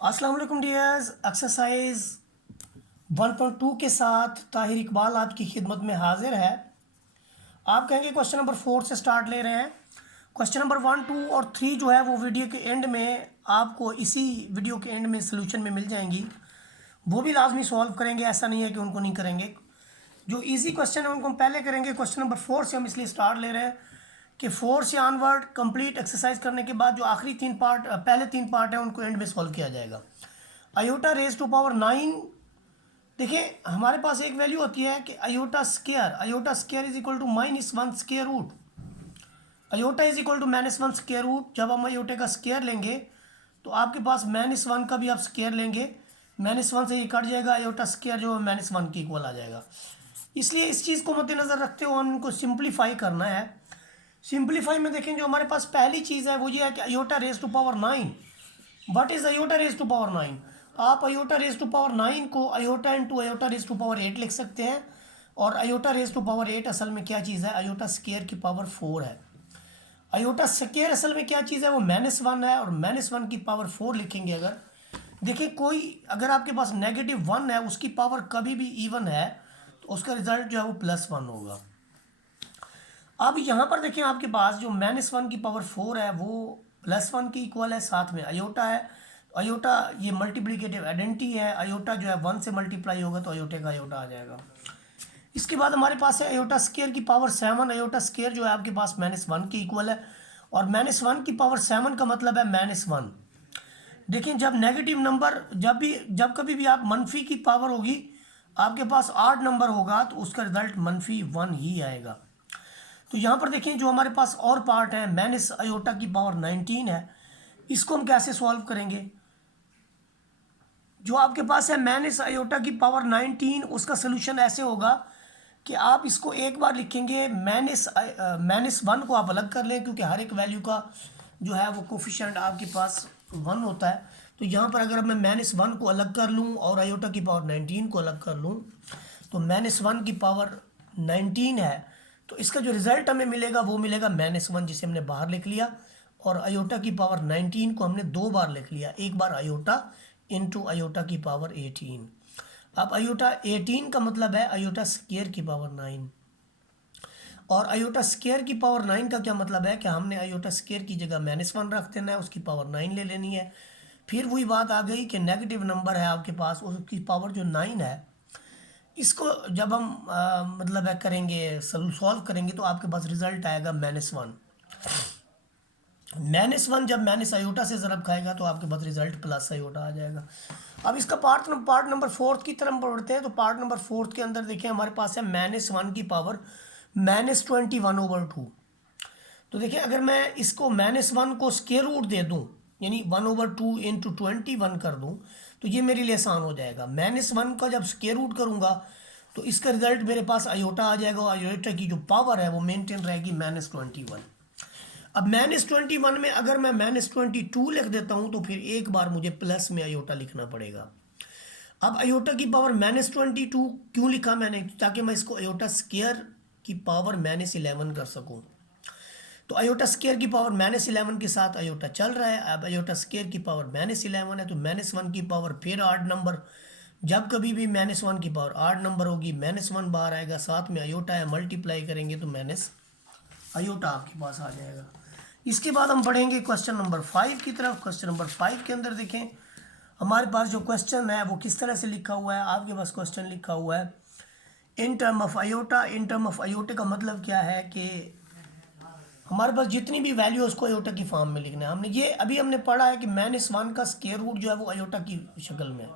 अस्सलाम वालेकुम dears. Exercise 1.2 के साथ ताहिर इकबाल आपकी खिदमत में हाजिर है। आप कहेंगे क्वेश्चन नंबर 4 से स्टार्ट ले रहे हैं। क्वेश्चन नंबर 1, 2 और 3 जो है वो वीडियो के एंड में आपको इसी वीडियो के एंड में सोल्यूशन में मिल जाएंगी। वो भी लाजमी सॉल्व करेंगे, ऐसा नहीं है कि उनको नहीं करेंगे। जो इजी क्वेश्चन है उनको हम पहले करेंगे। क्वेश्चन नंबर 4 से हम इसलिए स्टार्ट ले रहे हैं कि 4 से ऑनवर्ड कंप्लीट एक्सरसाइज करने के बाद जो आखिरी 3 पार्ट, पहले 3 पार्ट हैं उनको एंड में सॉल्व किया जाएगा। Iota raise to power 9। देखिए हमारे पास एक वैल्यू होती है कि iota square is equal to -1 square root. Iota is equal to -1 square root. जब हम अयोटे का स्केयर लेंगे तो आपके पास -1 का भी आप स्केयर लेंगे, -1 से ये कट जाएगा, अयोटा स्केयर जो है -1 के इक्वल आ जाएगा। इसलिए इस चीज़ को मद्देनज़र रखते हुए हम इनको सिंप्लीफाई करना है। सिंप्लीफाई में देखें जो हमारे पास पहली चीज़ है वो ये है कि iota raise to power 9। What is iota raise to power 9? आप अयोटा रेज टू पावर 9 को iota into iota raise to power 8 लिख सकते हैं। और अयोटा रेज टू पावर 8 असल में क्या चीज़ है? अयोटा स्केयर की पावर 4 है। अयोटा स्केयर असल में क्या चीज़ है? वो -1 है, और -1 की पावर 4 लिखेंगे अगर। देखिए कोई अगर आपके पास -1 है उसकी पावर कभी भी इवन है तो उसका रिजल्ट जो है वो +1 होगा। अब यहाँ पर देखें आपके पास जो -1 की पावर 4 है वो +1 की इक्वल है, साथ में अयोटा है। तो अयोटा ये मल्टीप्लिकेटिव आइडेंटिटी है। अयोटा जो है 1 से मल्टीप्लाई होगा तो अयोटे का अयोटा आ जाएगा। इसके बाद हमारे पास है अयोटा स्केयर की पावर 7। अयोटा स्केयर जो है आपके पास -1 की इक्वल है, और -1 की पावर 7 का मतलब है -1। देखिए जब नेगेटिव नंबर, जब कभी भी आप मनफी की पावर होगी, आपके पास आड नंबर होगा तो उसका रिजल्ट -1 ही आएगा। तो यहाँ पर देखें जो हमारे पास और पार्ट है माइनस अयोटा की पावर 19 है, इसको हम कैसे सॉल्व करेंगे? जो आपके पास है माइनस अयोटा की पावर 19, उसका सोल्यूशन ऐसे होगा कि आप इसको एक बार लिखेंगे -1 को आप अलग कर लें, क्योंकि हर एक वैल्यू का जो है वो कोफिशिएंट आपके पास 1 होता है। तो यहाँ पर अगर मैं -1 को अलग कर लूँ और अयोटा की पावर 19 को अलग कर लूँ तो -1 की पावर 19 है, तो इसका जो रिज़ल्ट हमें मिलेगा वो मिलेगा -1, जिसे हमने बाहर लिख लिया। और अयोटा की पावर 19 को हमने 2 बार लिख लिया, एक बार अयोटा इंटू अयोटा की पावर 18। अब अयोटा 18 का मतलब है अयोटा स्केयर की पावर 9। और अयोटा स्केयर की पावर 9 का क्या मतलब है कि हमने अयोटा स्केयर की जगह -1 रख देना है, उसकी पावर 9 ले लेनी है। फिर वही बात आ गई कि नेगेटिव नंबर है आपके पास, उसकी पावर जो 9 है, इसको जब हम मतलब है करेंगे, सॉल्व करेंगे तो आपके पास रिजल्ट आएगा -1। -1 जब माइनस अयोटा से ज़रब खाएगा तो आपके पास रिजल्ट प्लस अयोटा आ जाएगा। अब इसका पार्ट नंबर 4 की तरफ बढ़ते हैं। तो पार्ट नंबर 4 के अंदर देखिए हमारे पास है -1 की पावर -21/2। तो देखिए अगर मैं इसको -1 को स्केयर रूट दे दूं, यानी 1/2 इंटू 21 कर दूं, तो ये मेरे लिए आसान हो जाएगा। -1 का जब स्केयर रूट करूंगा तो इसका रिजल्ट मेरे पास अयोटा आ जाएगा, और अयोटा की जो पावर है वो मेंटेन रहेगी -21। अब -21 में अगर मैं -22 लिख देता हूं तो फिर एक बार मुझे प्लस में अयोटा लिखना पड़ेगा। अब अयोटा की पावर -22 क्यों लिखा मैंने? ताकि मैं इसको अयोटा स्केयर की पावर -11 कर सकूं। तो अयोटा स्केयर की पावर -11 के साथ अयोटा चल रहा है। अब अयोटा स्केयर की पावर -11 है तो -1 की पावर फिर आड नंबर। जब कभी भी -1 की पावर आड नंबर होगी -1 बाहर आएगा, साथ में अयोटा है, मल्टीप्लाई करेंगे तो माइनस अयोटा आपके पास आ जाएगा। इसके बाद हम बढ़ेंगे क्वेश्चन नंबर 5 की तरफ। क्वेश्चन नंबर 5 के अंदर देखें हमारे पास जो क्वेश्चन है वो किस तरह से लिखा हुआ है। आपके पास क्वेश्चन लिखा हुआ है in term of iota. In term of अयोटे का मतलब क्या है कि हमारे पास जितनी भी वैल्यू है उसको अयोटा की फॉर्म में लिखना है। हमने पढ़ा है कि -1 का स्केयर रूट जो है वो अयोटा की शक्ल में है।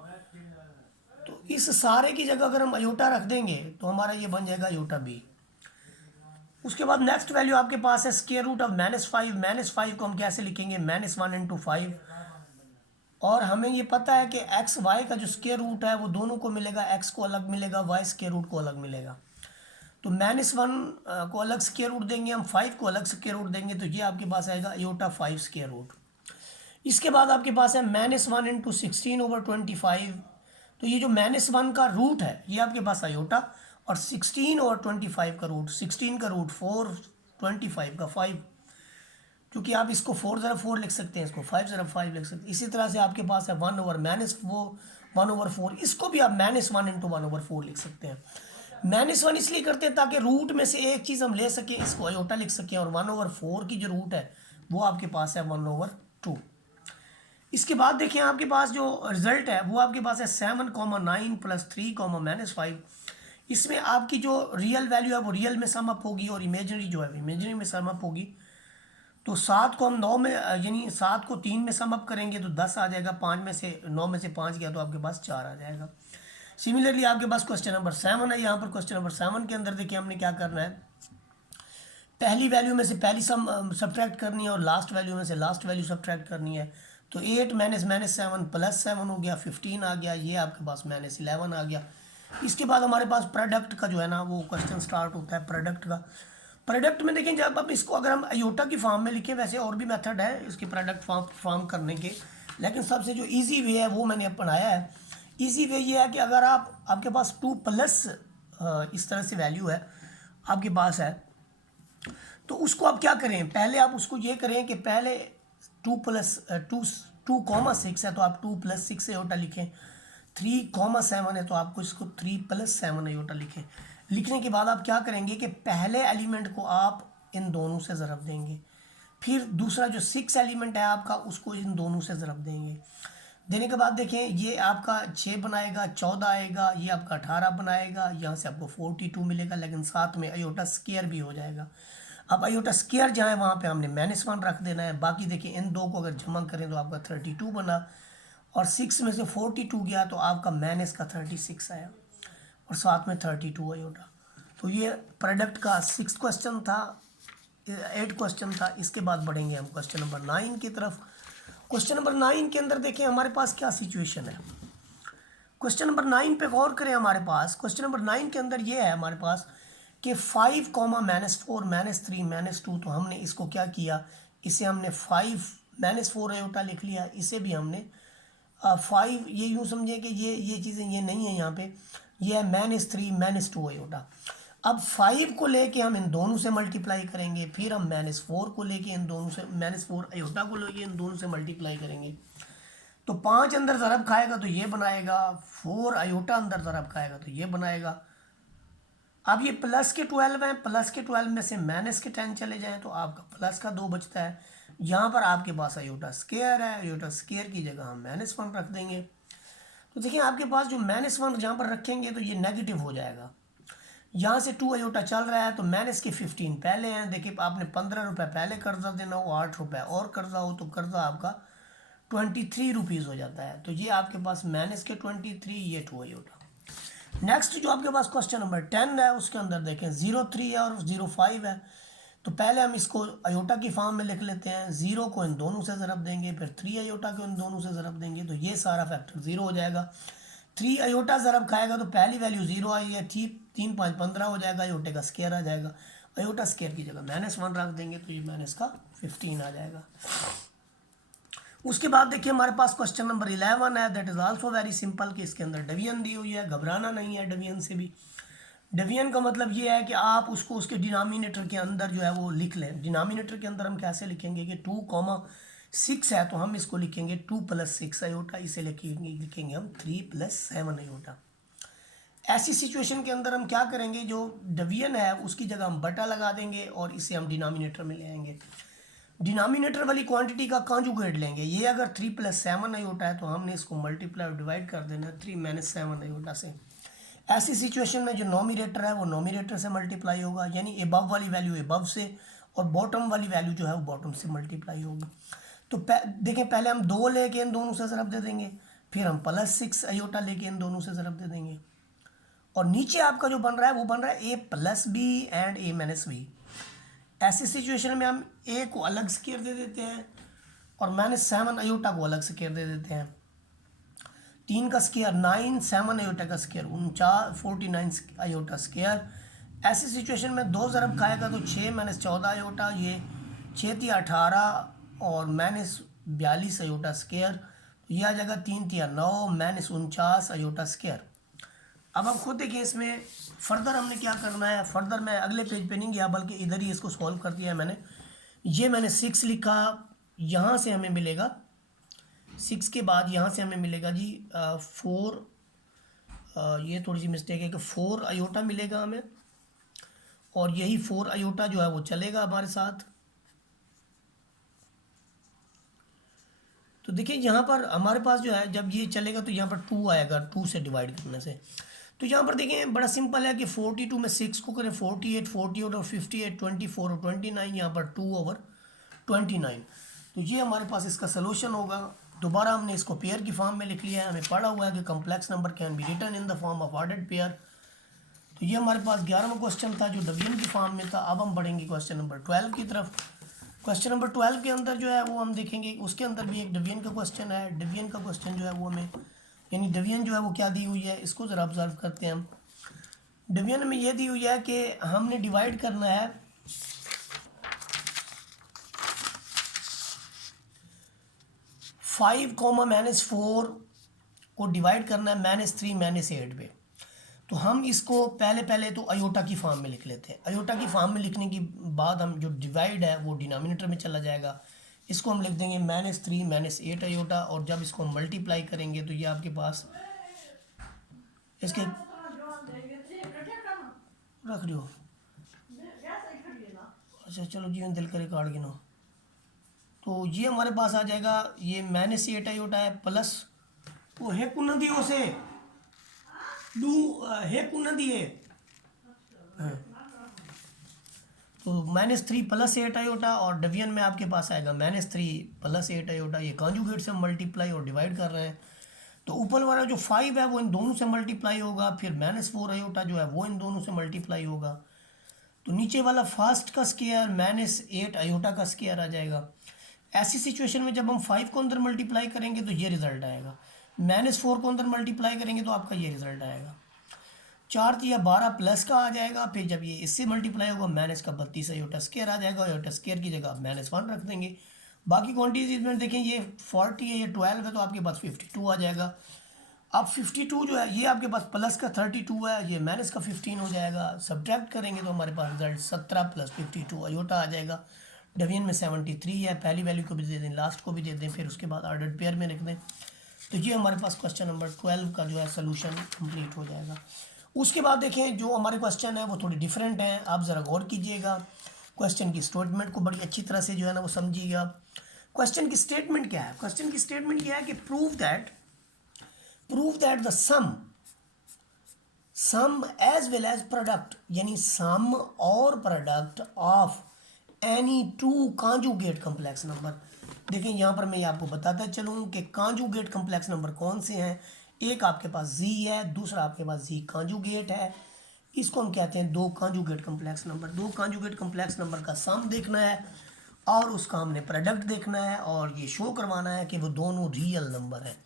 तो इस सारे की जगह अगर हम अयोटा रख देंगे तो हमारा ये बन जाएगा अयोटा बी। उसके बाद नेक्स्ट वैल्यू आपके पास है स्केयर रूट ऑफ -5। -5 को हम कैसे लिखेंगे? -1 × 5। और हमें ये पता है कि एक्स वाई का जो स्केयर रूट है वो दोनों को मिलेगा, एक्स को अलग मिलेगा, वाई स्केयर रूट को अलग मिलेगा। तो -1 को अलग स्केयर रूट देंगे हम, 5 को अलग स्केयर रूट देंगे, तो ये आपके पास आएगा अयोटा 5 स्केयर रूट। इसके बाद आपके पास है -1 × 16/25। तो ये जो -1 का रूट है ये आपके पास अयोटा, और 16/25 का रूट, 16 का रूट 4, 25 का 5। क्योंकि आप इसको 4/4 लिख सकते हैं, इसको 5/5 लिख सकते हैं। इसी तरह से आपके पास है 1/-4, इसको भी आप -1 इंटू 1/4 लिख सकते हैं। -1 इसलिए करते हैं ताकि रूट में से एक चीज़ हम ले सकें, इसको अयोटा लिख सकें, और 1/4 की जो रूट है वो आपके पास है 1/2। इसके बाद देखिए आपके पास जो रिजल्ट है वो आपके पास है 7,9 + 3, -5। इसमें आपकी जो रियल वैल्यू है वो रियल में सम अप होगी और इमेजिनरी जो है इमेजिनरी में सम अप होगी। तो 7 को हम 9 में यानी 7 को 3 में सम अप करेंगे तो 10 आ जाएगा, 5 में से 9 में से 5 गया तो आपके पास 4 आ जाएगा। सिमिलरली आपके पास क्वेश्चन नंबर 7 है। यहाँ पर क्वेश्चन नंबर 7 के अंदर देखिए हमने क्या करना है, पहली वैल्यू में से पहली सम सब्ट्रैक्ट करनी है और लास्ट वैल्यू में से लास्ट वैल्यू सब्ट्रैक्ट करनी है। तो 8 -7 + 7 हो गया, 15 आ गया, ये आपके पास -11 आ गया। इसके बाद हमारे पास प्रोडक्ट का जो है ना वो क्वेश्चन स्टार्ट होता है प्रोडक्ट का। प्रोडक्ट में देखें जब अब इसको अगर हम अयोटा की फॉर्म में लिखें, वैसे और भी मेथड है इसके प्रोडक्ट फॉर्म करने के, लेकिन सबसे जो इजी वे है वो मैंने अपनाया है। इजी वे ये है कि अगर आपके पास 2+ इस तरह से वैल्यू है आपके पास है, तो उसको आप क्या करें, पहले आप उसको ये करें कि पहले 2+2 है तो आप 2+6 अयोटा लिखें, 3,7 है तो आपको इसको 3+7 अयोटा लिखें। लिखने के बाद आप क्या करेंगे कि पहले एलिमेंट को आप इन दोनों से ज़रब देंगे, फिर दूसरा जो 6 एलिमेंट है आपका उसको इन दोनों से ज़रब देंगे। देने के बाद देखें ये आपका 6 बनाएगा, 14 आएगा, ये आपका 18 बनाएगा, यहाँ से आपको 42 मिलेगा, लेकिन साथ में अयोटा स्क्वायर भी हो जाएगा। अब अयोटा स्क्वायर जहाँ है वहाँ पे हमने -1 रख देना है। बाकी देखिए इन दो को अगर जमा करें तो आपका 32 बना, और 6 में से 42 गया तो आपका -36 आया, और साथ में 32 अयोटा। तो ये प्रोडक्ट का 6 क्वेश्चन था, 8 क्वेश्चन था। इसके बाद बढ़ेंगे हम क्वेश्चन नंबर 9 की तरफ। क्वेश्चन नंबर 9 के अंदर देखें हमारे पास क्या सिचुएशन है। क्वेश्चन नंबर 9 पे गौर करें। हमारे पास क्वेश्चन नंबर 9 के अंदर ये है हमारे पास कि 5, -4, -3, -2, तो हमने इसको क्या किया, इसे हमने 5 -4 अयोटा लिख लिया, इसे भी हमने 5, ये यूँ समझे कि ये चीज़ें ये नहीं है यहाँ पे, ये है -3, -2 अयोटा। अब 5 को लेके हम इन दोनों से मल्टीप्लाई करेंगे, फिर हम -4 को लेके इन दोनों से -4 अयोटा को लेके इन दोनों से मल्टीप्लाई करेंगे। तो 5 अंदर ज़रब खाएगा तो ये बनाएगा, 4 अयोटा अंदर ज़रब खाएगा तो ये बनाएगा। अब ये प्लस के 12 हैं, प्लस के 12 में से -10 चले जाएं तो आपका प्लस का 2 बचता है। यहाँ पर आपके पास अयोटा स्क्वायर है, अयोटा स्क्वायर की जगह हम -1 रख देंगे। तो देखिए आपके पास जो -1 जहाँ पर रखेंगे तो ये नेगेटिव हो जाएगा। यहाँ से 2 अयोटा चल रहा है तो -15 पहले हैं। देखिए आपने 15 रुपये पहले कर्जा देना हो, 8 रुपये और कर्जा हो तो कर्जा आपका 23 रुपीज़ हो जाता है। तो ये आपके पास -23, ये 2 अयोटा। नेक्स्ट जो आपके पास क्वेश्चन नंबर 10 है उसके अंदर देखें 0.3 है और 0.5 है। तो पहले हम इसको अयोटा की फॉर्म में लिख लेते हैं, 0 को इन दोनों से ज़रब देंगे, फिर 3 अयोटा को इन दोनों से ज़रब देंगे, तो ये सारा फैक्टर 0 हो जाएगा। 3 अयोटा ज़रब खाएगा तो पहली वैल्यू 0 आई है, 3 5 15 हो जाएगा, अयोटे का स्क्वायर आ जाएगा। अयोटा स्क्वायर की जगह -1 रख देंगे तो ये -15 आ जाएगा। उसके बाद देखिए हमारे पास क्वेश्चन नंबर 11 है, that is also very simple कि इसके अंदर डिवीजन दी हुई है, घबराना नहीं है डिवीजन से भी। डिवीजन का मतलब ये है कि आप उसको उसके डिनोमिनेटर के अंदर जो है वो लिख लें। डिनोमिनेटर के अंदर हम कैसे लिखेंगे कि 2,6 है तो हम इसको लिखेंगे 2+6 अयोटा, इसे लिखेंगे हम 3+7 अयोटा। ऐसी सिचुएशन के अंदर हम क्या करेंगे, जो डिवीजन है उसकी जगह हम बटा लगा देंगे और इसे हम डिनोमिनेटर में ले आएंगे। डिनोमिनेटर वाली क्वांटिटी का कॉन्जुगेट लेंगे। ये अगर 3+7 अयोटा है तो हमने इसको मल्टीप्लाई डिवाइड कर देना 3 - 7 अयोटा से। ऐसी सिचुएशन में जो नोमिनेटर है वो नोमिनेटर से मल्टीप्लाई होगा, यानी एबव वाली वैल्यू एबव से और बॉटम वाली वैल्यू जो है वो बॉटम से मल्टीप्लाई होगी। तो देखें पहले हम 2 लेके इन दोनों से ज़रब दे देंगे, फिर हम +6 अयोटा लेके इन दोनों से ज़रब दे देंगे, और नीचे आपका जो बन रहा है वो बन रहा है a+b एंड a-b। ऐसी सिचुएशन में हम a को अलग स्क्वायर दे देते हैं और -7 अयोटा को अलग स्क्वायर दे देते हैं। 3 का स्क्वायर 9, 7 अयोटा का स्क्वायर 49 अयोटा स्क्वायर। ऐसी सिचुएशन में 2 ज़रब खाएगा तो 6 - 14 अयोटा, ये 6 × 18 और -42 अयोटा स्क्वायर, तो यह आ जाएगा 3 × 9 -49 अयोटा स्क्वायर। अब आप खुद देखिए इसमें फर्दर हमने क्या करना है। फर्दर मैं अगले पेज पे नहीं गया बल्कि इधर ही इसको सॉल्व कर दिया है मैंने। ये मैंने 6 लिखा, यहाँ से हमें मिलेगा 6 के बाद यहाँ से हमें मिलेगा जी 4, ये थोड़ी सी मिस्टेक है कि 4 आयोटा मिलेगा हमें, और यही 4 आयोटा जो है वो चलेगा हमारे साथ। तो देखिए यहाँ पर हमारे पास जो है जब ये चलेगा तो यहाँ पर 2 आएगा, 2 से डिवाइड करने से। तो यहाँ पर देखिए बड़ा सिंपल है कि 42 में 6 को करें 48, 48 और 58, 24 और 29, यहाँ पर 2/29। तो ये हमारे पास इसका सोल्यूशन होगा। दोबारा हमने इसको पेयर की फॉर्म में लिख लिया है। हमें पढ़ा हुआ है कि complex number can be written in the form of ordered pair. तो ये हमारे पास 11वां क्वेश्चन था जो डिवीजन की फॉर्म में था। अब हम बढ़ेंगे क्वेश्चन नंबर 12 की तरफ। क्वेश्चन नंबर 12 के अंदर जो है वो हम देखेंगे, उसके अंदर भी एक डिवीजन का क्वेश्चन है। डिवीजन का क्वेश्चन जो है वो हमें, यानी डिवीजन जो है वो क्या दी हुई है, इसको ज़रा ऑब्जर्व करते हैं हम। डिवीजन में ये दी हुई है कि हमने डिवाइड करना है 5, -4 को डिवाइड करना है -3 -8 पे। तो हम इसको पहले तो अयोटा की फॉर्म में लिख लेते हैं। अयोटा की फॉर्म में लिखने के बाद हम जो डिवाइड है वो डिनोमिनेटर में चला जाएगा। इसको हम लिख देंगे -3 -8 अयोटा, और जब इसको हम मल्टीप्लाई करेंगे तो ये आपके पास इसके रख रही हो। अच्छा चलो जी, दिल करे काट गिनो। तो ये हमारे पास आ जाएगा, ये -8 अयोटा है प्लस वो है कुन दियो से डू है कुन दिए, हाँ। तो -3 + 8 अयोटा, और डिवीजन में आपके पास आएगा -3 + 8 अयोटा। ये कॉन्जुगेट से मल्टीप्लाई और डिवाइड कर रहे हैं। तो ऊपर वाला जो 5 है वो इन दोनों से मल्टीप्लाई होगा, फिर -4 अयोटा जो है वो इन दोनों से मल्टीप्लाई होगा। तो नीचे वाला फर्स्ट का स्क्वायर -8 अयोटा का स्क्वायर आ जाएगा। ऐसी सिचुएशन में जब हम 5 को अंदर मल्टीप्लाई करेंगे तो ये रिजल्ट आएगा, -4 को अंदर मल्टीप्लाई करेंगे तो आपका ये रिजल्ट आएगा। 4 या 12 प्लस का आ जाएगा, फिर जब ये इससे मल्टीप्लाई होगा माइनस का 32 अयोटा स्क्वायर आ जाएगा, अयोटा स्क्वायर की जगह आप -1 रख देंगे। बाकी क्वांटिटीज में देखें ये 40 है, ये 12 है, तो आपके पास 52 आ जाएगा। अब 52 जो है ये आपके पास प्लस का 32 है, ये माइनस का 15 हो जाएगा। सब्ट्रैक्ट करेंगे तो हमारे पास रिजल्ट 17 + 52 अयोटा आ जाएगा। डिवीजन में 73 है, पहली वैल्यू को भी दे दें, लास्ट को भी दे दें, फिर उसके बाद ऑर्डर्ड पेयर में रख दें। तो ये हमारे पास क्वेश्चन नंबर 12 का जो है सोल्यूशन कंप्लीट हो जाएगा। उसके बाद देखें जो हमारे क्वेश्चन है वो थोड़ी डिफरेंट हैं, आप ज़रा गौर कीजिएगा। क्वेश्चन की स्टेटमेंट को बड़ी अच्छी तरह से जो है ना वो समझिएगा। क्वेश्चन की स्टेटमेंट क्या है? क्वेश्चन की स्टेटमेंट क्या है कि prove that the sum as well as product, यानी सम और product of any two conjugate complex number. देखिए यहाँ पर मैं आपको बताता चलूँ कि कॉन्जुगेट कम्प्लेक्स नंबर कौन से हैं। एक आपके पास z है, दूसरा आपके पास z कॉन्जुगेट है। इसको हम कहते हैं दो कॉन्जुगेट कम्प्लेक्स नंबर। दो कॉन्जुगेट कम्प्लेक्स नंबर का सम देखना है और उसका हमने प्रोडक्ट देखना है, और ये शो करवाना है कि वो दोनों रियल नंबर हैं।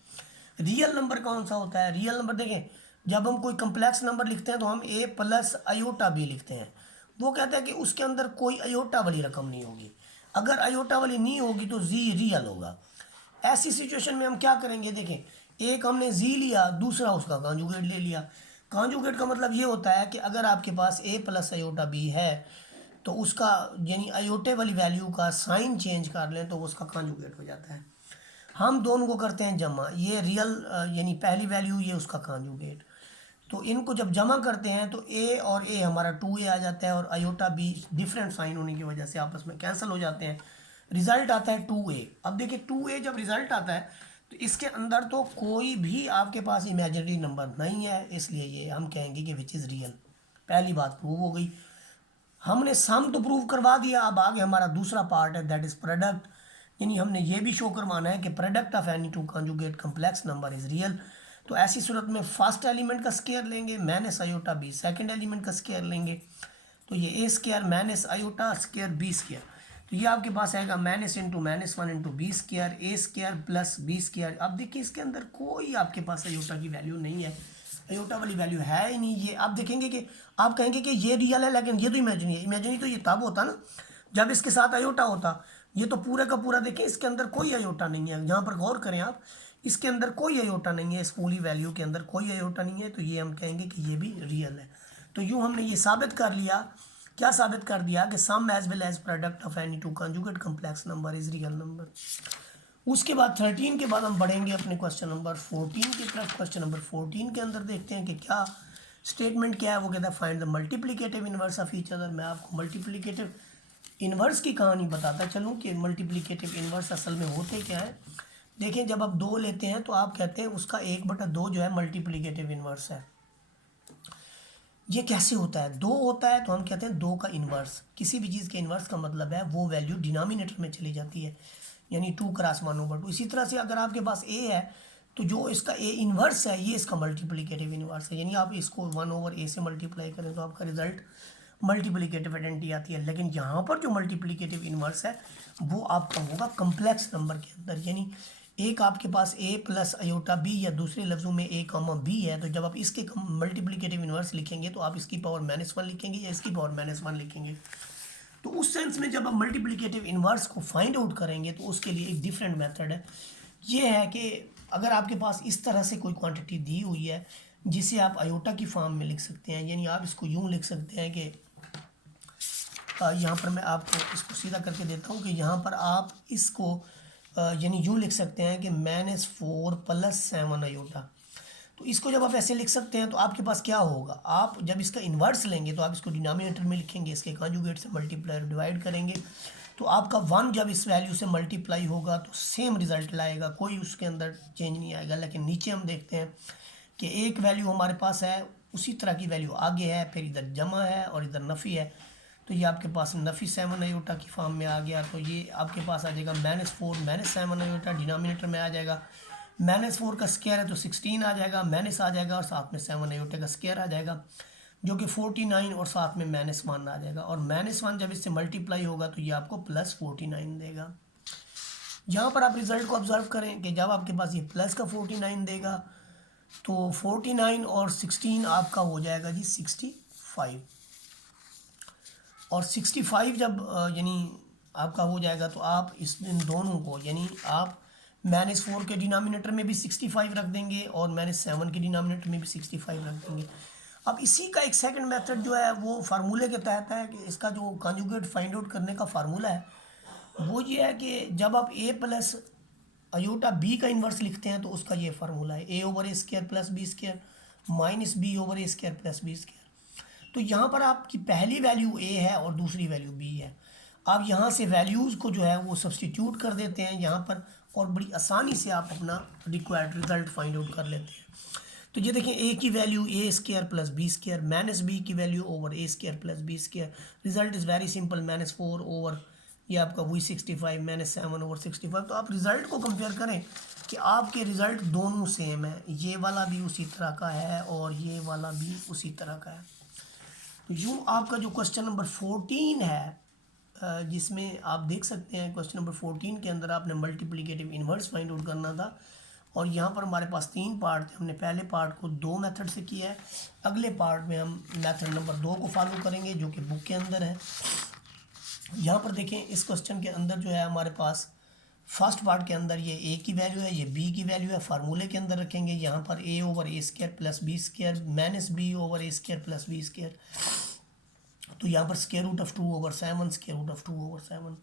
रियल नंबर कौन सा होता है? रियल नंबर देखें, जब हम कोई कम्प्लेक्स नंबर लिखते हैं तो हम a + अयोटा b लिखते हैं। वो कहता है कि उसके अंदर कोई अयोटा वाली रकम नहीं होगी। अगर अयोटा वाली नहीं होगी तो z रियल होगा। ऐसी सिचुएशन में हम क्या करेंगे? देखें, एक हमने z लिया, दूसरा उसका कॉन्जुगेट ले लिया। कॉन्जुगेट का मतलब ये होता है कि अगर आपके पास a + अयोटा b है तो उसका यानी अयोटे वाली वैल्यू का साइन चेंज कर लें तो उसका कॉन्जुगेट हो जाता है। हम दोनों को करते हैं जमा, ये रियल यानी पहली वैल्यू, ये उसका कॉन्जुगेट। तो इनको जब जमा करते हैं तो a और a हमारा 2a आ जाता है, और अयोटा b डिफरेंट साइन होने की वजह से आपस में कैंसिल हो जाते हैं। रिजल्ट आता है 2a। अब देखिए 2a जब रिजल्ट आता है तो इसके अंदर तो कोई भी आपके पास इमेजिनरी नंबर नहीं है, इसलिए ये हम कहेंगे कि विच इज़ रियल। पहली बात प्रूव हो गई। हमने सम तो प्रूव करवा दिया, अब आगे हमारा दूसरा पार्ट है दैट इज़ प्रोडक्ट, यानी हमने ये भी शो करवाना है कि product of any two conjugate complex number is real. तो ऐसी सूरत में फर्स्ट एलिमेंट का स्क्वायर लेंगे minus iota b, second element का स्क्वायर लेंगे तो ये a square minus iota square b square. तो ये आपके पास आएगा -(-1 × b square a square plus b square. अब देखिए इसके अंदर कोई आपके पास अयोटा की वैल्यू नहीं है, अयोटा वाली वैल्यू है ही नहीं। ये आप देखेंगे कि आप कहेंगे कि ये रियल है, लेकिन ये तो इमेजिनरी है। इमेजिनरी तो ये तब होता ना जब इसके साथ अयोटा होता। ये तो पूरे का पूरा देखें, इसके अंदर कोई अयोटा नहीं है। यहाँ पर गौर करें आप, इसके अंदर कोई अयोटा नहीं है, इस पूरी वैल्यू के अंदर कोई अयोटा नहीं है, तो ये हम कहेंगे कि ये भी रियल है। तो यूँ हमने ये साबित कर लिया क्या साबित कर दिया कि sum as well as product of any two conjugate complex number is real number. उसके बाद 13 के बाद हम बढ़ेंगे अपने क्वेश्चन नंबर 14 की तरफ। क्वेश्चन नंबर 14 के अंदर देखते हैं कि क्या स्टेटमेंट क्या है। वो कहता है find the multiplicative inverse of each other. मैं आपको मल्टीप्लिकेटिव इन्वर्स की कहानी बताता चलूँ कि मल्टीप्लिकेटिव इन्वर्स असल में होते क्या है। देखिए, जब आप 2 लेते हैं तो आप कहते हैं उसका 1/2 जो है मल्टीप्लिकेटिव इन्वर्स है। ये कैसे होता है? 2 होता है तो हम कहते हैं 2 का इन्वर्स। किसी भी चीज़ के इन्वर्स का मतलब है वो वैल्यू डिनोमिनेटर में चली जाती है, यानी 2 क्रॉस 1/2। इसी तरह से अगर आपके पास ए है तो जो इसका ए इन्वर्स है ये इसका मल्टीप्लिकेटिव इन्वर्स है, यानी आप इसको 1/a से मल्टीप्लाई करें तो आपका रिजल्ट मल्टीप्लिकेटिव आइडेंटिटी आती है। लेकिन यहाँ पर जो मल्टीप्लिकेटिव इन्वर्स है वो आपका होगा कम्प्लेक्स नंबर के अंदर, यानी एक आपके पास a प्लस अयोटा b या दूसरे लफ्ज़ों में a कॉमा b है, तो जब आप इसके मल्टीप्लिकेटिव इन्वर्स लिखेंगे तो आप इसकी पावर -1 लिखेंगे या इसकी पावर -1 लिखेंगे। तो उस सेंस में जब आप मल्टीप्लिकेटिव इन्वर्स को फाइंड आउट करेंगे तो उसके लिए एक डिफरेंट मेथड है। ये है कि अगर आपके पास इस तरह से कोई क्वांटिटी दी हुई है जिसे आप अयोटा की फॉर्म में लिख सकते हैं, यानी आप इसको यूँ लिख सकते हैं कि यहाँ पर मैं आपको इसको सीधा करके देता हूँ कि यहाँ पर आप इसको यानी यूँ लिख सकते हैं कि -4 + 7 अयोटा। तो इसको जब आप ऐसे लिख सकते हैं तो आपके पास क्या होगा, आप जब इसका इन्वर्स लेंगे तो आप इसको डिनोमिनेटर में लिखेंगे, इसके कॉन्जुगेट से मल्टीप्लाई डिवाइड करेंगे तो आपका 1 जब इस वैल्यू से मल्टीप्लाई होगा तो सेम रिजल्ट लाएगा, कोई उसके अंदर चेंज नहीं आएगा। लेकिन नीचे हम देखते हैं कि एक वैल्यू हमारे पास है, उसी तरह की वैल्यू आगे है, फिर इधर जमा है और इधर नफ़ी है, तो ये आपके पास नफ़ी 7 अयोटा की फॉर्म में आ गया। तो ये आपके पास आ जाएगा -4 -7 अयोटा, डिनोमिनेटर में आ जाएगा। -4 का स्क्वायर है तो 16 आ जाएगा, माइनस आ जाएगा और साथ में 7 अयोटा का स्क्वायर आ जाएगा जो कि 49 और साथ में -1 आ जाएगा। और -1 जब इससे मल्टीप्लाई होगा तो ये आपको +49 देगा। यहाँ पर आप रिज़ल्ट को ऑब्जर्व करें कि जब आपके पास ये प्लस का 49 देगा तो 49 और 16 आपका हो जाएगा जी 65। और 65 जब यानी आपका हो जाएगा तो आप इन दोनों को, यानी आप -4 के डिनोमिनेटर में भी 65 रख देंगे और -7 के डिनोमिनेटर में भी 65 रख देंगे। अब इसी का एक सेकंड मेथड जो है वो फार्मूले के तहत है कि इसका जो कॉन्जुगेट फाइंड आउट करने का फार्मूला है वो ये है कि जब आप a प्लस अयोटा b का इन्वर्स लिखते हैं तो उसका ये फार्मूला है a/a² + b² - b/a² + b²। तो यहाँ पर आपकी पहली वैल्यू a है और दूसरी वैल्यू b है। आप यहाँ से वैल्यूज़ को जो है वो सब्सटीट्यूट कर देते हैं यहाँ पर और बड़ी आसानी से आप अपना रिक्वायर्ड रिज़ल्ट फाइंड आउट कर लेते हैं। तो ये देखें, a की वैल्यू a² + b² - b की value a² + b²। Result is very simple, -4 over ये आपका वही 65 -7/65। तो आप रिज़ल्ट को कंपेयर करें कि आपके रिज़ल्ट दोनों सेम है, ये वाला भी उसी तरह का है और ये वाला भी उसी तरह का है। तो यूँ आपका जो क्वेश्चन नंबर 14 है जिसमें आप देख सकते हैं क्वेश्चन नंबर 14 के अंदर आपने मल्टीप्लिकेटिव इन्वर्स फाइंड आउट करना था और यहाँ पर हमारे पास 3 पार्ट थे। हमने पहले पार्ट को 2 मेथड से किया है, अगले पार्ट में हम मेथड नंबर 2 को फॉलो करेंगे जो कि बुक के अंदर है। यहाँ पर देखें, इस क्वेश्चन के अंदर जो है हमारे पास फर्स्ट पार्ट के अंदर ये a की वैल्यू है, ये b की वैल्यू है, फार्मूले के अंदर रखेंगे। यहाँ पर a/a² + b² - b² + b²। तो यहाँ पर √2/7 √2/7।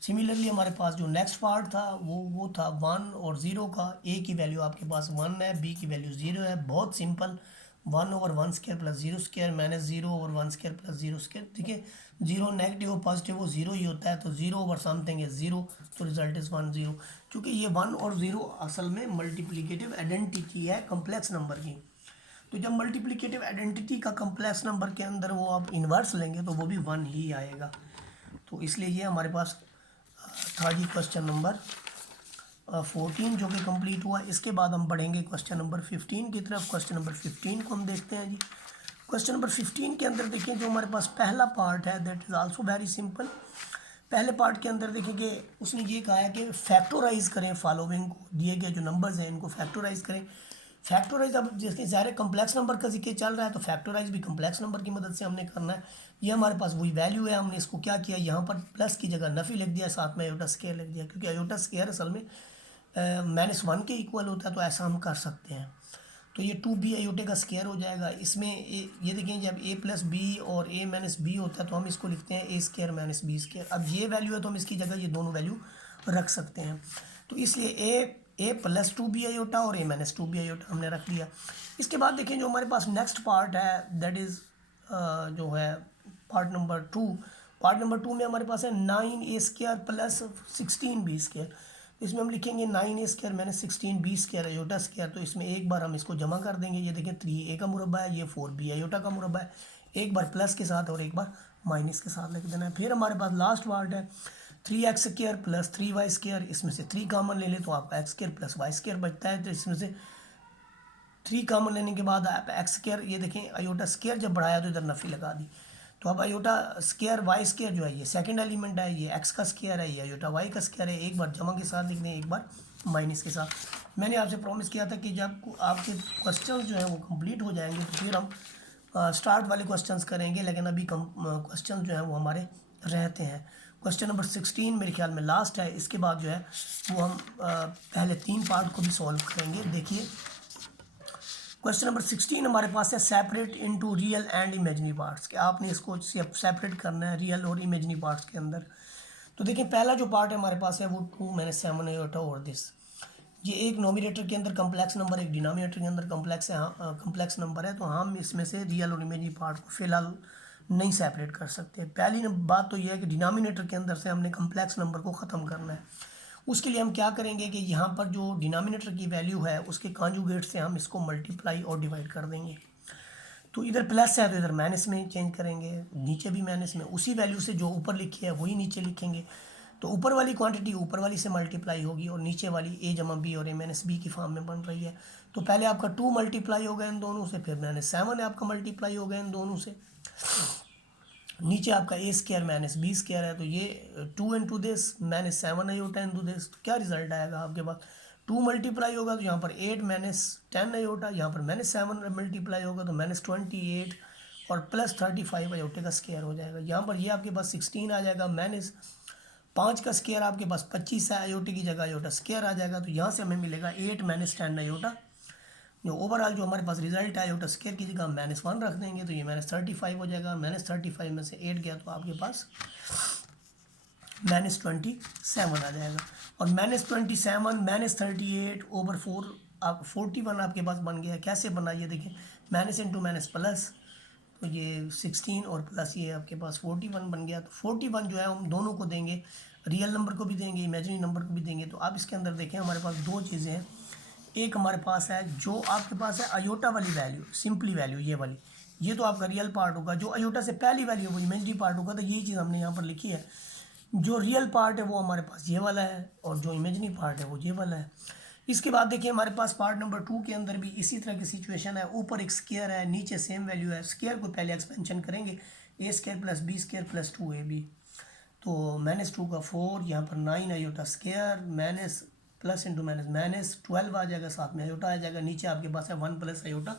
सिमिलरली हमारे पास जो नेक्स्ट पार्ट था वो था 1 और 0 का। a की वैल्यू आपके पास 1 है, b की वैल्यू 0 है, बहुत सिंपल। 1/1² + 0² - 0/1² + 0²। देखिए, 0 नेगेटिव पॉजिटिव वो 0 ही होता है, तो 0/समथिंग इज 0, तो रिजल्ट इज़ 1 0। क्योंकि ये 1 और 0 असल में मल्टीप्लिकेटिव आइडेंटिटी है कम्प्लेक्स नंबर की। तो जब मल्टीप्लिकेटिव आइडेंटिटी का कम्प्लेक्स नंबर के अंदर वो आप इन्वर्स लेंगे तो वो भी 1 ही आएगा। तो इसलिए ये हमारे पास था जी क्वेश्चन नंबर 14 जो कि कंप्लीट हुआ। इसके बाद हम बढ़ेंगे क्वेश्चन नंबर 15 की तरफ। क्वेश्चन नंबर 15 को हम देखते हैं जी। क्वेश्चन नंबर 15 के अंदर देखिए जो हमारे पास पहला पार्ट है that is also very simple. पहले पार्ट के अंदर देखिए कि उसने ये कहा है कि फैक्टराइज करें फॉलोइंग को, दिए गए जो नंबर्स हैं इनको फैक्टराइज करें। फैक्टराइज, अब जैसे ज़ाहिर कम्प्लेक्स नंबर का जिक्र चल रहा है तो फैक्टराइज भी कम्प्लेक्स नंबर की मदद से हमने करना है। ये हमारे पास वही वैल्यू है, हमने इसको क्या किया, यहाँ पर प्लस की जगह नफ़ी लिख दिया, साथ में अयोटा स्क्वायर लिख दिया, क्योंकि अयोटा स्क्वायर असल में -1 के इक्वल होता है, तो ऐसा हम कर सकते हैं। तो ये 2b आयोटा का स्क्वायर हो जाएगा। इसमें ये देखें जब a प्लस बी और a माइनस बी होता है तो हम इसको लिखते हैं a square minus B square. अब ये वैल्यू है तो हम इसकी जगह ये दोनों वैल्यू रख सकते हैं। तो इसलिए a प्लस 2b आयोटा और a माइनस 2b आयोटा हमने रख लिया। इसके बाद देखें जो हमारे पास नेक्स्ट पार्ट है दैट इज़ जो है पार्ट नंबर 2। पार्ट नंबर 2 में हमारे पास है 9a square plus 16b square. इसमें हम लिखेंगे 9a square minus 16b square iota square. तो इसमें एक बार हम इसको जमा कर देंगे। ये देखें 3a का मुरब्बा है, ये 4b आयोटा का मुरब्बा है। एक बार प्लस के साथ और एक बार माइनस के साथ लिख देना है। फिर हमारे पास लास्ट पार्ट है 3x square plus 3y square. इसमें से 3 कॉमन ले ले तो आपका X square plus Y square बचता है। तो इसमें से 3 कॉमन लेने के बाद आप एक्स स्क्वायर, ये देखें आयोटा स्क्वायर जब बढ़ाया तो इधर नफी लगा दी। तो अब आयोटा स्क्वायर वाई स्क्वायर जो है ये सेकंड एलिमेंट है, ये एक्स का स्क्वायर है, ये आयोटा वाई का स्क्वायर है। एक बार जमा के साथ लिख दें, एक बार माइनस के साथ। मैंने आपसे प्रॉमिस किया था कि जब आपके क्वेश्चन जो है वो कंप्लीट हो जाएंगे तो फिर हम स्टार्ट वाले क्वेश्चंस करेंगे, लेकिन अभी क्वेश्चन जो है वो हमारे रहते हैं। क्वेश्चन नंबर 16 मेरे ख्याल में लास्ट है। इसके बाद जो है वो हम पहले 3 पार्ट को भी सॉल्व करेंगे। देखिए क्वेश्चन नंबर 16 हमारे पास है separate into real and imaginary parts के। आपने इसको सेपरेट करना है रियल और इमेजिनरी पार्ट्स के अंदर। तो देखिए पहला जो पार्ट है हमारे पास है वो 2 माइनस 7 आयोटा और दिस। ये एक नोमिनेटर के अंदर कम्प्लेक्स नंबर, एक डिनोमिनेटर के अंदर कम्प्लेक्स नंबर है। तो हम इसमें से रियल और इमेजिनरी पार्ट को फिलहाल नहीं सेपरेट कर सकते। पहली बात तो यह है कि डिनोमिनेटर के अंदर से हमने कम्प्लेक्स नंबर को ख़त्म करना है। उसके लिए हम क्या करेंगे कि यहाँ पर जो डिनोमिनेटर की वैल्यू है उसके कॉन्जुगेट से हम इसको मल्टीप्लाई और डिवाइड कर देंगे। तो इधर प्लस है तो इधर माइनस में चेंज करेंगे, नीचे भी माइनस में। उसी वैल्यू से जो ऊपर लिखी है वही नीचे लिखेंगे। तो ऊपर वाली क्वांटिटी ऊपर वाली से मल्टीप्लाई होगी और नीचे वाली a जमा बी और a माइनस बी की फॉर्म में बन रही है। तो पहले आपका 2 मल्टीप्लाई होगा इन दोनों से, फिर -7 आपका मल्टीप्लाई होगा इन दोनों से। नीचे आपका a square minus B square है। तो ये 2 into this -7 iota into this. तो क्या रिजल्ट आएगा आपके पास? 2 मल्टीप्लाई होगा तो यहाँ पर 8 माइनस 10 आयोटा, यहाँ पर -7 मल्टीप्लाई होगा तो -28 और प्लस 35 आयोटे का स्क्वायर हो जाएगा। यहाँ पर ये आपके पास 16 आ जाएगा, -5 का स्क्वायर आपके पास 25 है, आयोटे की जगह आयोटा स्क्वायर आ जाएगा। तो यहाँ से हमें मिलेगा 8 माइनस 10 आयोटा। जो ओवरऑल जो हमारे पास रिजल्ट है आयोटा स्क्वायर की जगह हम -1 रख देंगे तो ये -35 हो जाएगा। -35 में से 8 गया तो आपके पास -27 आ जाएगा। और -27 -38 ओवर 4 आप 41 आपके पास बन गया। कैसे बना ये देखिए, माइनस इंटू माइनस प्लस, तो ये 16 और प्लस ये आपके पास 41 बन गया। तो 41 जो है हम दोनों को देंगे, रियल नंबर को भी देंगे, इमेजिनरी नंबर को भी देंगे। तो आप इसके अंदर देखें हमारे पास 2 चीज़ें हैं। एक हमारे पास है जो आपके पास है आयोटा वाली वैल्यू, सिंपली वैल्यू ये वाली, ये तो आपका रियल पार्ट होगा। जो आयोटा से पहली वैल्यू वो इमेजिनरी पार्ट होगा। तो ये चीज़ हमने यहाँ पर लिखी है। जो रियल पार्ट है वो हमारे पास ये वाला है और जो इमेजिनरी पार्ट है वो ये वाला है। इसके बाद देखिए हमारे पास पार्ट नंबर 2 के अंदर भी इसी तरह की सिचुएशन है। ऊपर एक स्क्वायर है, नीचे सेम वैल्यू है। स्क्वायर को पहले एक्सपेंशन करेंगे, a square plus B square plus 2ab। तो -2 का 4, यहाँ पर 9 iota square minus plus into minus -12 आ जाएगा, साथ में आयोटा आ जाएगा। नीचे आपके पास है 1 प्लस आयोटा।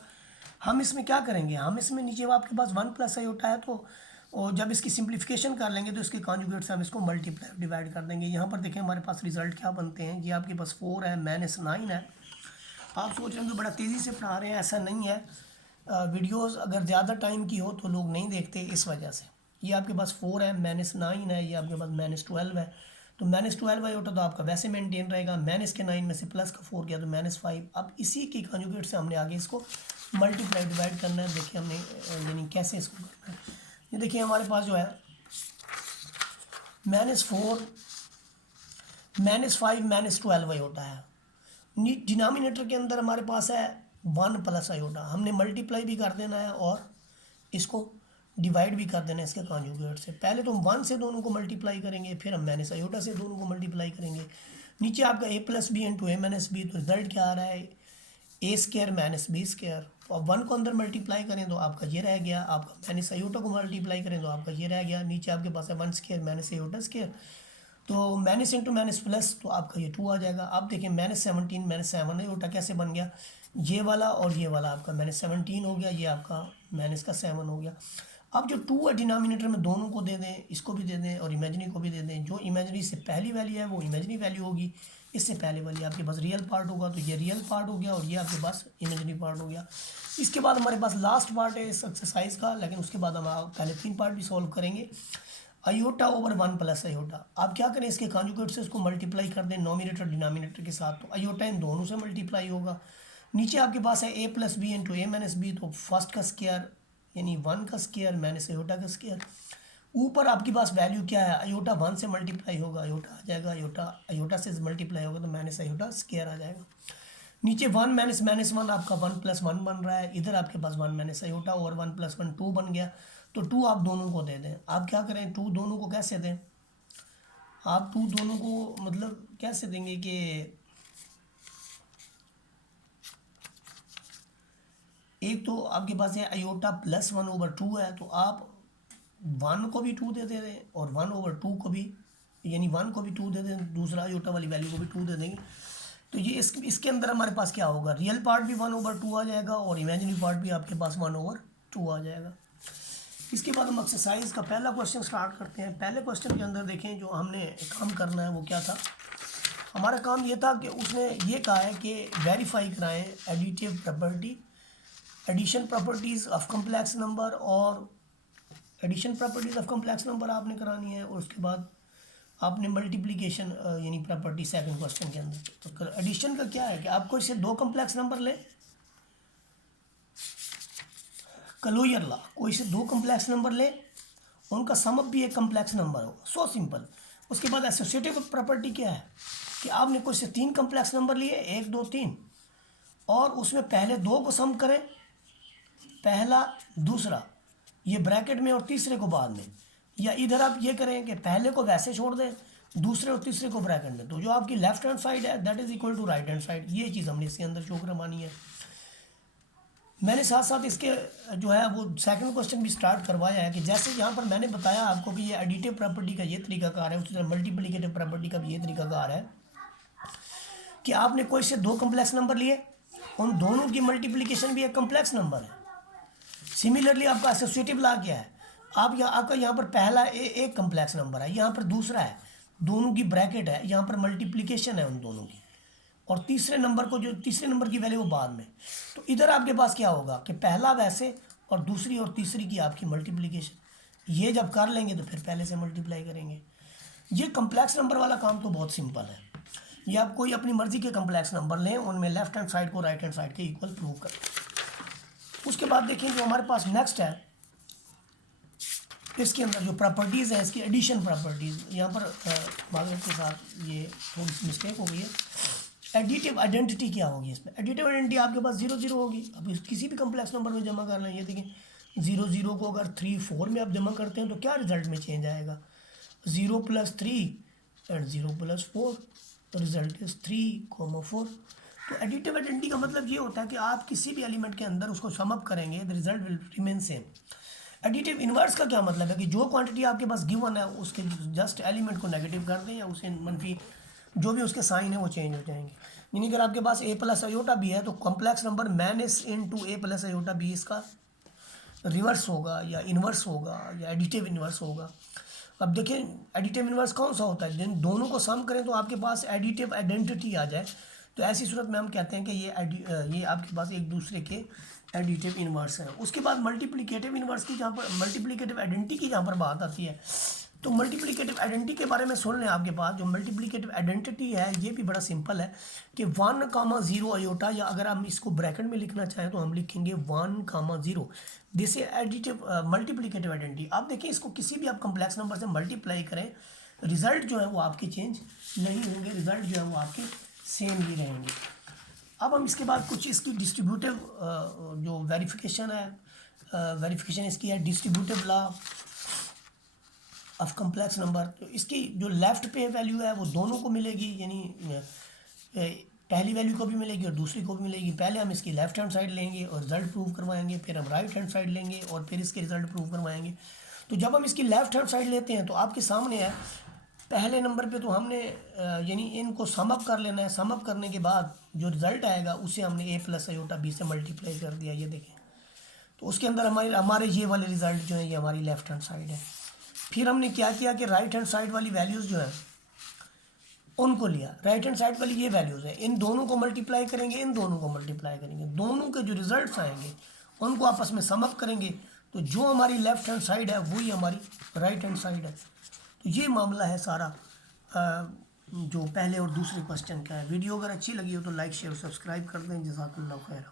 हम इसमें क्या करेंगे, हम इसमें नीचे आपके पास 1 प्लस आयोटा है तो और जब इसकी सिंप्लीफिकेशन कर लेंगे तो इसके कॉन्जुगेट से हम इसको मल्टीप्लाई डिवाइड कर देंगे। यहाँ पर देखें हमारे पास रिजल्ट क्या बनते हैं। ये आपके पास 4 है, -9 है। आप सोच रहे हैं कि बड़ा तेज़ी से पढ़ा रहे हैं, ऐसा नहीं है। वीडियोस अगर ज़्यादा टाइम की हो तो लोग नहीं देखते, इस वजह से। ये आपके पास 4 है, -9 है, ये आपके पास -12 है। तो -12 आयोटा तो आपका वैसे मेंटेन रहेगा। माइनस के 9 में से प्लस का 4 गया तो -5। अब इसी की कॉन्जुगेट से हमने आगे इसको मल्टीप्लाई डिवाइड करना है। देखिए हमने यानी कैसे इसको करना है। ये देखिए हमारे पास जो है -4 -5 -12 आयोटा है। डिनोमिनेटर के अंदर हमारे पास है 1 प्लस आयोटा। हमने मल्टीप्लाई भी कर देना है और इसको डिवाइड भी कर देना है इसके कॉन्जुगेट से। पहले तो हम 1 से दोनों को मल्टीप्लाई करेंगे, फिर हम माइनस आयोटा से दोनों को मल्टीप्लाई करेंगे। नीचे आपका a plus B into a minus B, तो रिजल्ट क्या आ रहा है, a square minus B square. तो अब 1 को अंदर मल्टीप्लाई करें तो आपका ये रह गया, आपका माइनस आयोटा को मल्टीप्लाई करें तो आपका ये रह गया। नीचे आपके पास है 1 स्क्वायर माइनस आयोटा स्क्वायर, तो माइनस इंटू माइनस प्लस, तो आपका ये 2 आ जाएगा। आप देखें -17 -7 आयोटा कैसे बन गया, ये वाला और ये वाला आपका -17 हो गया, ये आपका -7 हो गया। अब जो 2 है डिनोमिनेटर में दोनों को दे दें, इसको भी दे दें और इमेजिनरी को भी दे दें। जो इमेजिनरी से पहली वैल्यू है वो इमेजिनरी वैल्यू होगी, इससे पहले वाली आपके पास रियल पार्ट होगा, तो ये रियल पार्ट हो गया और ये आपके पास इमेजिनरी पार्ट हो गया। इसके बाद हमारे पास लास्ट पार्ट है इस एक्सरसाइज का, लेकिन उसके बाद हम पहले 3 पार्ट भी सॉल्व करेंगे। आयोटा ओवर 1 प्लस आयोटा, आप क्या करें, इसके कॉन्जुगेट से इसको मल्टीप्लाई कर दें नोमिनेटर डिनोमिनेटर के साथ, तो आयोटा इन दोनों से मल्टीप्लाई होगा। नीचे आपके पास है ए प्लस बी इंटू ए माइनस बी, तो फर्स्ट का स्क्वायर यानी 1 का स्क्वायर माइनस आयोटा का स्क्वायर। ऊपर आपके पास वैल्यू क्या है, आयोटा 1 से मल्टीप्लाई होगा, आयोटा आ जाएगा, आयोटा से मल्टीप्लाई होगा तो माइनस आयोटा स्क्वायर आ जाएगा। नीचे 1 माइनस माइनस 1 आपका 1 प्लस 1 बन रहा है, इधर आपके पास 1 माइनस आयोटा और 1 प्लस 1 2 बन गया, तो 2 आप दोनों को दे दें। आप क्या करें, 2 दोनों को कैसे दें, आप 2 दोनों को मतलब कैसे देंगे कि एक तो आपके पास है आयोटा प्लस 1 ओवर 2 है, तो आप 1 को भी 2 दे दें और 1 ओवर 2 को भी, यानी 1 को भी 2 दे दें, दूसरा आयोटा वाली वैल्यू को भी 2 दे देंगे। तो ये इसके अंदर हमारे पास क्या होगा, रियल पार्ट भी 1 ओवर 2 आ जाएगा और इमेजिनरी पार्ट भी आपके पास 1 ओवर 2 आ जाएगा। इसके बाद हम एक्सरसाइज का पहला क्वेश्चन स्टार्ट करते हैं। पहले क्वेश्चन के अंदर देखें जो हमने काम करना है वो क्या था, हमारा काम ये था कि उसने ये कहा है कि वेरीफाई कराएं additive property, addition properties of complex number, और addition properties of complex number आपने करानी है, और उसके बाद आपने मल्टीप्लिकेशन यानी प्रॉपर्टी सेकंड क्वेश्चन के अंदर। तो एडिशन का क्या है कि आपको इससे 2 कम्प्लेक्स नंबर लें, क्लोजर लॉ, कोई से 2 कम्प्लेक्स नंबर ले, उनका सम अप भी एक कम्प्लेक्स नंबर हो, सो सिंपल। उसके बाद एसोसिएटिव प्रॉपर्टी क्या है कि आपने कोई से 3 कम्प्लेक्स नंबर लिए, 1 2 3, और उसमें पहले 2 को सम करें, पहला दूसरा ये ब्रैकेट में और तीसरे को बाद में, या इधर आप ये करें कि पहले को वैसे छोड़ दें, दूसरे और तीसरे को ब्रैकेट में, तो जो आपकी लेफ्ट हैंड साइड है that is equal to right hand side. ये चीज़ हमने इसके अंदर शो करवानी है। मैंने साथ साथ इसके जो है वो सेकंड क्वेश्चन भी स्टार्ट करवाया है कि जैसे यहाँ पर मैंने बताया आपको कि ये एडिटिव प्रॉपर्टी का ये तरीकाकार है, उसी तरह मल्टीप्लिकेटिव प्रॉपर्टी का भी ये तरीकाकार है कि आपने कोई से 2 कम्प्लेक्स नंबर लिए, उन दोनों की मल्टीप्लिकेशन भी एक कम्प्लेक्स नंबर है। सिमिलरली आपका एसोसिएटिव लॉ क्या है, आपका यहाँ पर पहला एक कम्प्लेक्स नंबर है, यहाँ पर दूसरा है, दोनों की ब्रैकेट है, यहाँ पर मल्टीप्लिकेशन है उन दोनों की, और तीसरे नंबर को जो तीसरे नंबर की वैल्यू वो बाद में। तो इधर आपके पास क्या होगा कि पहला वैसे और दूसरी और तीसरी की आपकी मल्टीप्लिकेशन, ये जब कर लेंगे तो फिर पहले से मल्टीप्लाई करेंगे। ये कम्प्लेक्स नंबर वाला काम तो बहुत सिंपल है, ये आप कोई अपनी मर्जी के कम्प्लेक्स नंबर लें, उनमें लेफ्ट हैंड साइड को राइट हैंड साइड के इक्वल प्रूव करें। उसके बाद देखिए जो हमारे पास नेक्स्ट है, इसके अंदर जो प्रॉपर्टीज़ हैं इसकी एडिशन प्रॉपर्टीज़, यहाँ पर मार्केट के साथ ये थोड़ी सी मिस्टेक हो गई है। एडिटिव आइडेंटिटी क्या होगी इसमें, एडिटिव आइडेंटिटी आपके पास 0 0 होगी। अब किसी भी कम्प्लेक्स नंबर में जमा कर लें, ये देखिए 0 0 को अगर 3 4 में आप जमा करते हैं तो क्या रिजल्ट में चेंज आएगा, 0 + 3 एंड 0 + 4, तो रिजल्ट इज 3, 4। तो एडिटिव आइडेंटिटी का मतलब ये होता है कि आप किसी भी एलिमेंट के अंदर उसको सम अप करेंगे, the result will remain same. Additive inverse का क्या मतलब है कि जो क्वांटिटी आपके पास गिवन है उसके जस्ट एलिमेंट को नेगेटिव कर दें या उसे मनफी जो भी उसके साइन है वो चेंज हो जाएंगे। यानी अगर आपके पास a + आयोटा b है तो complex number -(a + iota b) इसका रिवर्स होगा या इन्वर्स होगा या एडिटिव इन्वर्स होगा। अब देखिए एडिटिव इन्वर्स कौन सा होता है, जिन दोनों को सम करें तो आपके पास एडिटिव आइडेंटिटी आ जाए, तो ऐसी सूरत में हम कहते हैं कि ये आपके पास एक दूसरे के एडिटिव इन्वर्स है। उसके बाद मल्टीप्लिकेटिव इन्वर्स की, जहाँ पर मल्टीप्लिकेटिव आइडेंटिटी की जहाँ पर बात आती है, तो मल्टीप्लिकेटिव आइडेंटिटी के बारे में सुन लें। आपके पास जो मल्टीप्लिकेटिव आइडेंटिटी है ये भी बड़ा सिंपल है कि 1, 0 आयोटा, या अगर हम इसको ब्रैकेट में लिखना चाहें तो हम लिखेंगे 1, 0। This additive multiplicative identity. आप देखिए इसको किसी भी आप कम्प्लेक्स नंबर से मल्टीप्लाई करें, रिजल्ट जो है वो आपके चेंज नहीं होंगे, रिजल्ट जो है वो आपके सेम ही रहेंगे। अब हम इसके बाद कुछ इसकी डिस्ट्रीब्यूटिव जो वेरिफिकेशन है, वेरिफिकेशन इसकी है distributive law of complex number. तो इसकी जो लेफ़्ट पे वैल्यू है वो दोनों को मिलेगी, यानी पहली वैल्यू को भी मिलेगी और दूसरी को भी मिलेगी। पहले हम इसकी लेफ्ट हैंड साइड लेंगे और रिजल्ट प्रूव करवाएंगे, फिर हम राइट हैंड साइड लेंगे और फिर इसके रिजल्ट प्रूव करवाएंगे। तो जब हम इसकी लेफ्ट हैंड साइड लेते हैं तो आपके सामने है पहले नंबर पे, तो हमने यानी इनको सम अप कर लेना है। सम अप करने के बाद जो रिज़ल्ट आएगा उसे हमने a + आयोटा b से मल्टीप्लाई कर दिया, ये देखें। तो उसके अंदर हमारे ये वाले रिज़ल्ट जो है ये हमारी लेफ्ट हैंड साइड है। फिर हमने क्या किया कि राइट हैंड साइड वाली वैल्यूज़ जो है उनको लिया, राइट हैंड साइड वाली ये वैल्यूज़ है, इन दोनों को मल्टीप्लाई करेंगे, इन दोनों को मल्टीप्लाई करेंगे, दोनों के जो रिजल्ट्स आएंगे उनको आपस में सम अप करेंगे, तो जो हमारी लेफ्ट हैंड साइड है वही हमारी राइट हैंड साइड है। तो ये मामला है सारा जो पहले और दूसरे क्वेश्चन का है। वीडियो अगर अच्छी लगी हो तो लाइक शेयर और सब्सक्राइब कर दें। जज़ाकल्लाह खैर।